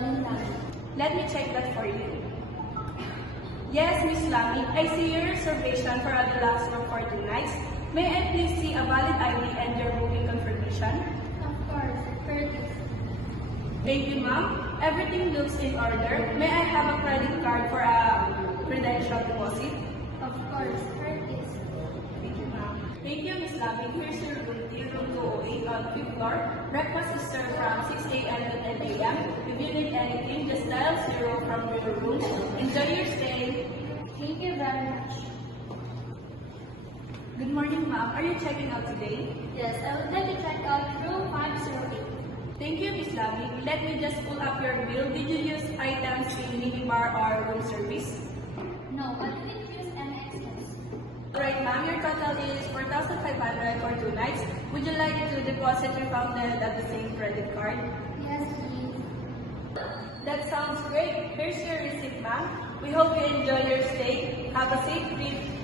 morning, Lami. Let me check that for you. Yes, Miss Lami, I see your reservation for a deluxe room for 2 nights. May I please see a valid ID and your booking confirmation? Of course, Curtis. Thank you, ma'am. Everything looks in order. May I have a credit card for a credential deposit? Of course, Curtis. Thank you, ma'am. Thank you, Miss Lami. Here's your room, room 208 on the 5th floor. Breakfast is served from 6 a.m. to 10 a.m. If you need anything, just dial 0 from your room. Enjoy your stay. Thank you very much. Good morning, ma'am. Are you checking out today? Yes, I would like to check out room 508. Thank you, Miss Lami. Let me just pull up your bill. Did you use items in minibar or room service? No, I didn't use any extras. Alright, ma'am. Your total is 4,500 for 2 nights. Would you like to deposit your fountain at the same credit card? Yes, please. That sounds great. Here's your receipt, ma'am. We hope you enjoy your stay. Have a safe trip.